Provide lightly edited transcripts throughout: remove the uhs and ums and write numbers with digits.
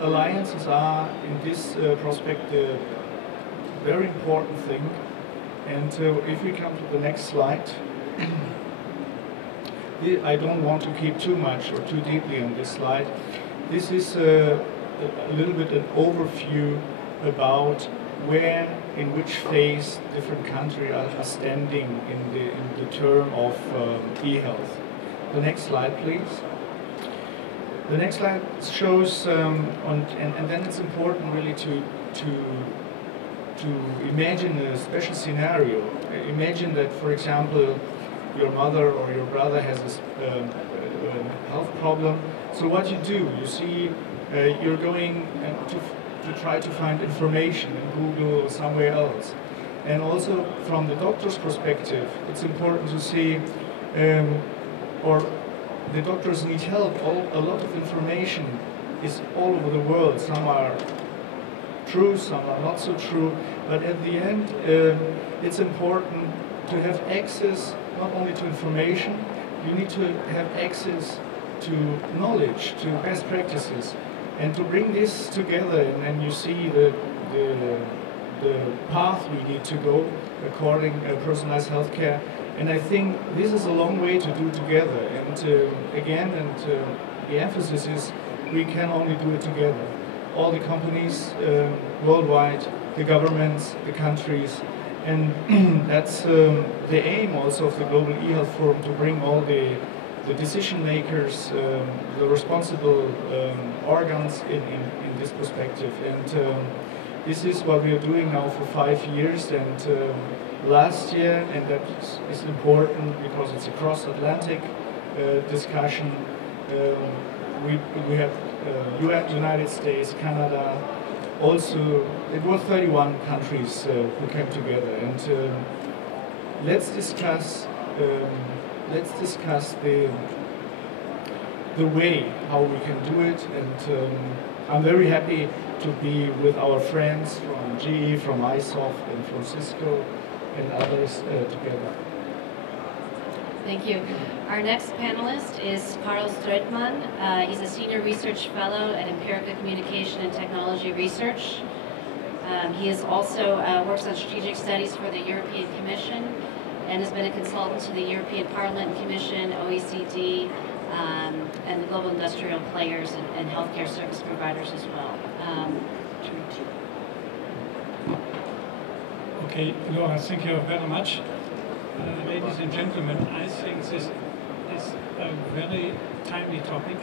alliances are, in this prospect, a very important thing. And if we come to the next slide, I don't want to keep too much or too deeply on this slide. This is a little bit an overview about where, in which phase different countries are standing in the term of e-health. The next slide, please. The next slide shows, and then it's important really to imagine a special scenario. Imagine that, for example, your mother or your brother has a health problem. So what you do, you see, you're going to try to find information in Google or somewhere else. And also from the doctor's perspective, it's important to see, or the doctors need help. A lot of information is all over the world. Some are true, some are not so true, but at the end, it's important to have access not only to information, you need to have access to knowledge, to best practices, and to bring this together, and then you see the path we need to go according personalized healthcare. And I think this is a long way to do together. And again, the emphasis is we can only do it together. All the companies worldwide, the governments, the countries, and that's the aim also of the Global eHealth Forum, to bring all the decision makers, the responsible organs in this perspective. And this is what we are doing now for 5 years. And last year, and that is important because it's a cross-Atlantic discussion, we have United States, Canada, also it was 31 countries who came together. And let's discuss the way how we can do it. And I'm very happy to be with our friends from GE, from iSoft, and from Cisco, and others together. Thank you. Our next panelist is Karl Stroetmann. He's a Senior Research Fellow at Empirica Communication and Technology Research. He is also works on strategic studies for the European Commission and has been a consultant to the European Parliament and Commission, OECD, and the global industrial players and healthcare service providers as well. Okay, Laura, thank you very much. Ladies and gentlemen, I think this is a very timely topic.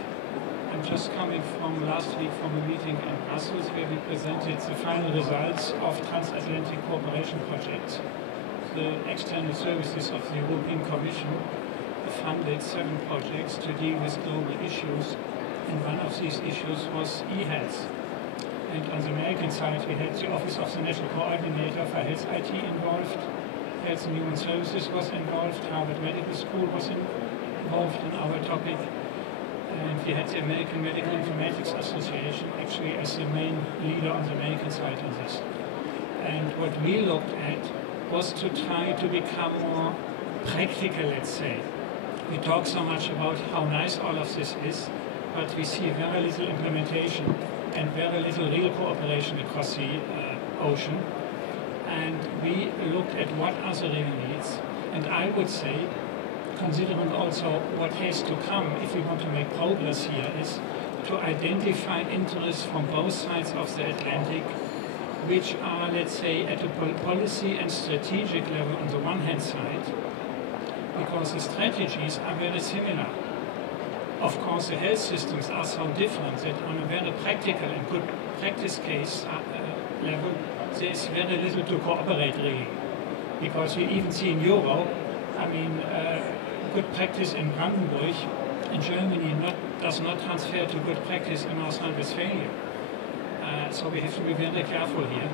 I'm just coming from last week from a meeting in Brussels where we presented the final results of Transatlantic Cooperation Project. The external services of the European Commission funded 7 projects to deal with global issues, and one of these issues was e-health. And on the American side, we had the Office of the National Coordinator for Health IT involved, Health and Human Services was involved, Harvard Medical School was involved in our topic, and we had the American Medical Informatics Association actually as the main leader on the American side on this. And what we looked at was to try to become more practical, let's say. We talk so much about how nice all of this is, but we see very little implementation and very little real cooperation across the ocean. And we looked at what are the real needs. And I would say, considering also what has to come if we want to make progress here, is to identify interests from both sides of the Atlantic, which are, let's say, at a policy and strategic level on the one hand side, because the strategies are very similar. Of course, the health systems are so different that on a very practical and good practice case level, there is very little to cooperate really. Because we even see in Europe, I mean, good practice in Brandenburg, in Germany, does not transfer to good practice in North Rhine-Westphalia. So we have to be very careful here.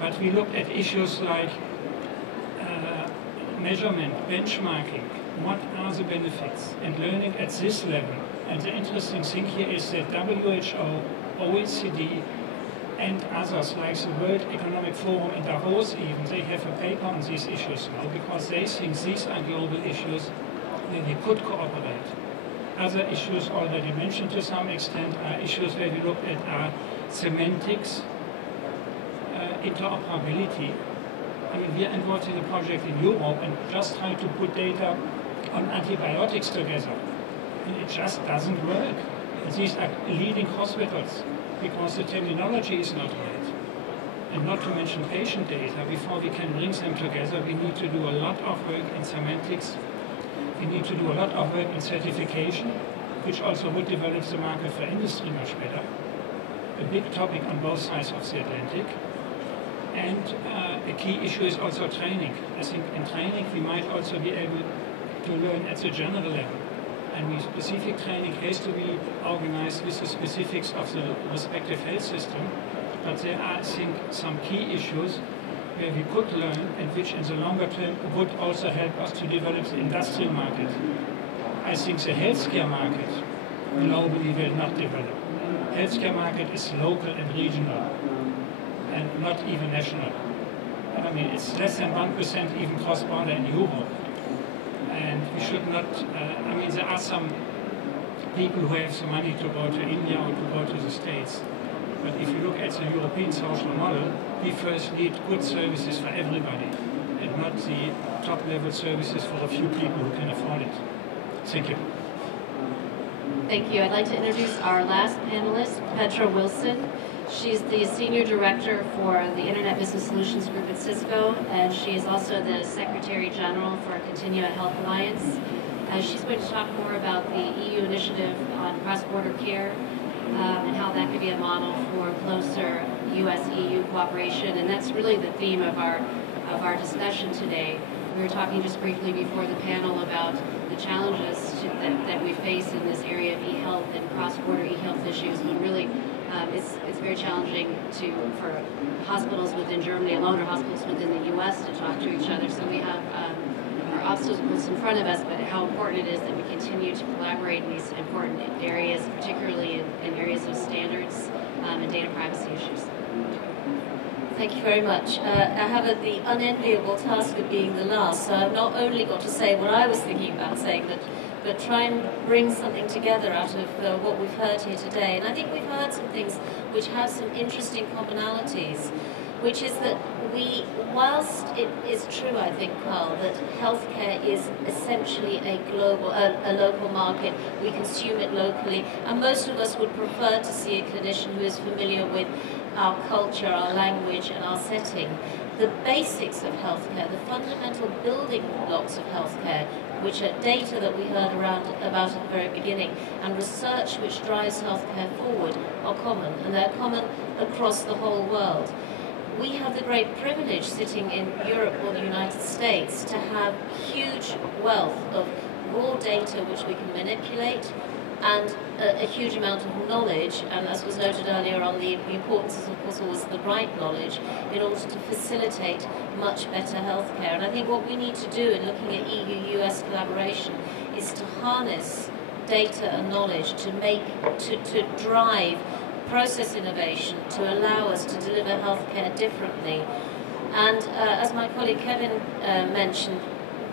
But we looked at issues like measurement, benchmarking, what are the benefits, and learning at this level. And the interesting thing here is that WHO, OECD, and others like the World Economic Forum in Davos even, they have a paper on these issues now because they think these are global issues where we could cooperate. Other issues already mentioned to some extent are issues where we look at our semantics, interoperability. I mean, we are involved in a project in Europe and just trying to put data on antibiotics together. And it just doesn't work. And these are leading hospitals because the terminology is not right. And not to mention patient data, before we can bring them together, we need to do a lot of work in semantics. We need to do a lot of work in certification, which also would develop the market for industry much better. A big topic on both sides of the Atlantic. And a key issue is also training. I think in training we might also be able to learn at the general level. And specific training has to be organized with the specifics of the respective health system. But there are, I think, some key issues where we could learn and which in the longer term would also help us to develop the industrial market. I think the healthcare market globally will not develop. Healthcare market is local and regional and not even national. I mean, it's less than 1% even cross-border in Europe. And we should not, I mean, there are some people who have the money to go to India or to go to the States. But if you look at the European social model, we first need good services for everybody and not the top-level services for a few people who can afford it. Thank you. Thank you. I'd like to introduce our last panelist, Petra Wilson. She's the Senior Director for the Internet Business Solutions Group at Cisco, and she is also the Secretary General for Continua Health Alliance. She's going to talk more about the EU initiative on cross-border care and how that could be a model for closer U.S.-EU cooperation, and that's really the theme of our discussion today. We were talking just briefly before the panel about the challenges that we face in this area of e-health and cross-border e-health issues, when really it's very challenging for hospitals within Germany alone or hospitals within the U.S. to talk to each other. So we have our obstacles in front of us, but how important it is that we continue to collaborate in these important areas, particularly in areas of standards and data privacy issues. Thank you very much. I have the unenviable task of being the last, so I've not only got to say what I was thinking about saying, but try and bring something together out of what we've heard here today. And I think we've heard some things which have some interesting commonalities, which is that whilst it is true, I think, Carl, that healthcare is essentially a local market, we consume it locally, and most of us would prefer to see a clinician who is familiar with our culture, our language, and our setting. The basics of healthcare, the fundamental building blocks of healthcare, which are data that we heard about at the very beginning, and research which drives healthcare forward, are common, and they're common across the whole world. We have the great privilege, sitting in Europe or the United States, to have huge wealth of raw data which we can manipulate, and a huge amount of knowledge, and as was noted earlier on, the importance, of course, always the right knowledge, in order to facilitate much better healthcare. And I think what we need to do in looking at EU-US collaboration is to harness data and knowledge to drive process innovation, to allow us to deliver healthcare differently. And as my colleague Kevin mentioned,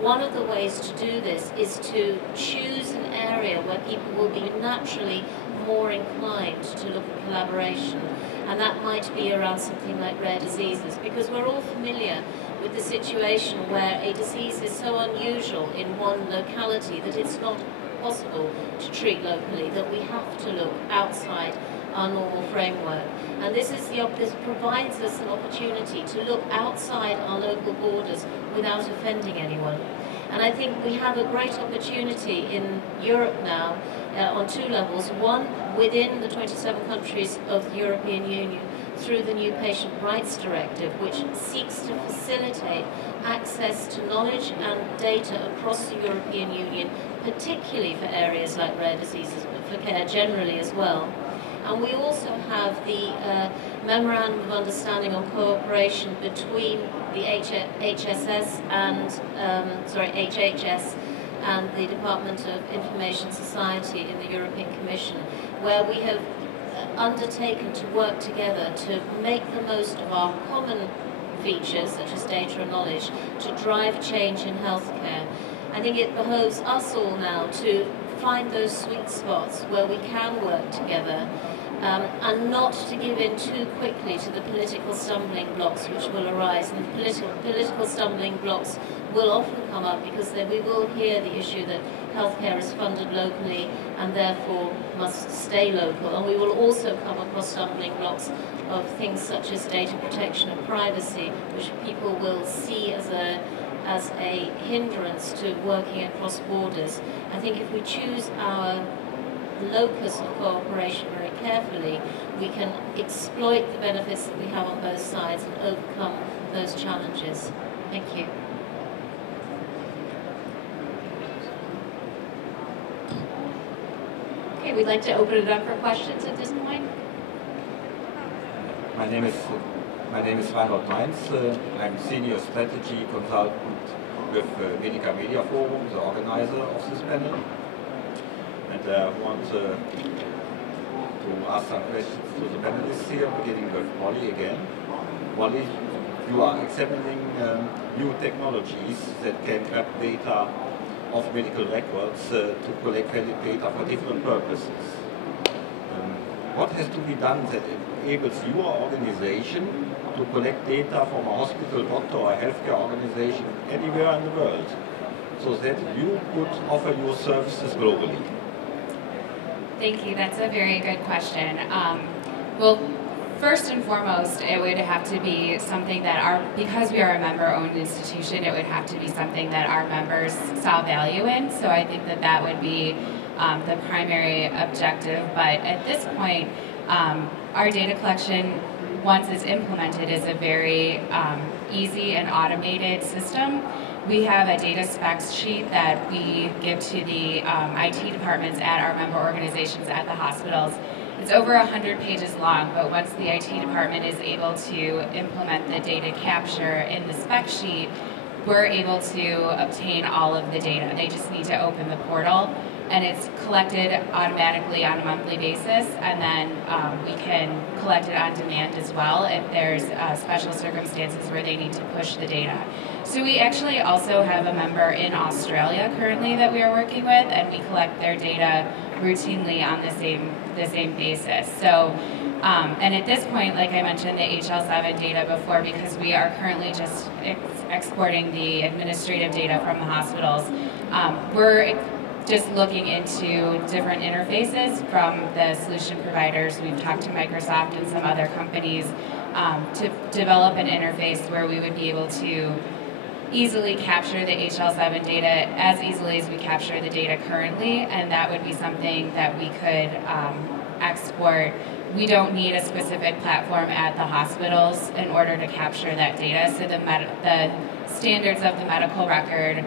one of the ways to do this is to choose an area where people will be naturally more inclined to look at collaboration. And that might be around something like rare diseases, because we're all familiar with the situation where a disease is so unusual in one locality that it's not possible to treat locally, that we have to look outside our normal framework. And this provides us an opportunity to look outside our local borders without offending anyone. And I think we have a great opportunity in Europe now on two levels. One, within the 27 countries of the European Union, through the new Patient Rights Directive, which seeks to facilitate access to knowledge and data across the European Union, particularly for areas like rare diseases, but for care generally as well. And we also have the Memorandum of Understanding on Cooperation between the HHS and the Department of Information Society in the European Commission, where we have undertaken to work together to make the most of our common features, such as data and knowledge, to drive change in healthcare. I think it behoves us all now to find those sweet spots where we can work together, and not to give in too quickly to the political stumbling blocks which will arise. And political stumbling blocks will often come up because then we will hear the issue that healthcare is funded locally and therefore must stay local. And we will also come across stumbling blocks of things such as data protection and privacy, which people will see as a hindrance to working across borders. I think if we choose our locus of cooperation very carefully, we can exploit the benefits that we have on both sides and overcome those challenges. Thank you. Okay, we'd like to open it up for questions at this point. My name is Reinhold Mainz. I'm senior strategy consultant with Medica Media Forum, the organizer of this panel. And I want to ask some questions to the panelists here, beginning with Molly again. Molly, you are examining new technologies that can grab data of medical records to collect valid data for different purposes. What has to be done that enables your organization to collect data from a hospital, doctor, or healthcare organization anywhere in the world, so that you could offer your services globally? Thank you. That's a very good question. Well, first and foremost, it would have to be something that because we are a member-owned institution, it would have to be something that our members saw value in. So I think that would be the primary objective. But at this point, our data collection, once it's implemented, is a very easy and automated system. We have a data specs sheet that we give to the IT departments at our member organizations at the hospitals. It's over 100 pages long, but once the IT department is able to implement the data capture in the spec sheet, we're able to obtain all of the data. They just need to open the portal, and it's collected automatically on a monthly basis, and then we can collect it on demand as well if there's special circumstances where they need to push the data. So we actually also have a member in Australia currently that we are working with, and we collect their data routinely on the same basis. So, and at this point, like I mentioned, the HL7 data before, because we are currently just exporting the administrative data from the hospitals, we're just looking into different interfaces from the solution providers. We've talked to Microsoft and some other companies to develop an interface where we would be able to easily capture the HL7 data as easily as we capture the data currently, and that would be something that we could export. We don't need a specific platform at the hospitals in order to capture that data, so the standards of the medical record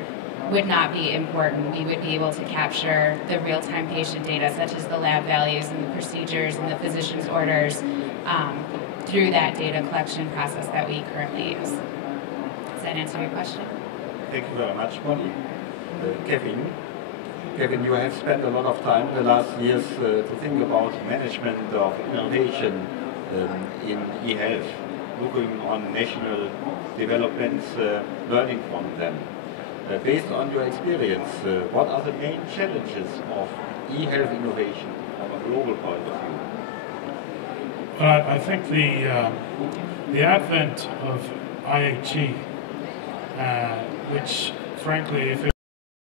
would not be important. We would be able to capture the real-time patient data, such as the lab values and the procedures and the physician's orders, through that data collection process that we currently use. Does that answer your question? Thank you very much, Molly. Kevin, you have spent a lot of time in the last years to think about management of innovation in e-health, looking on national developments, learning from them. Based on your experience, what are the main challenges of e-health innovation from a global point of view? I think the advent of IHE, which frankly, if it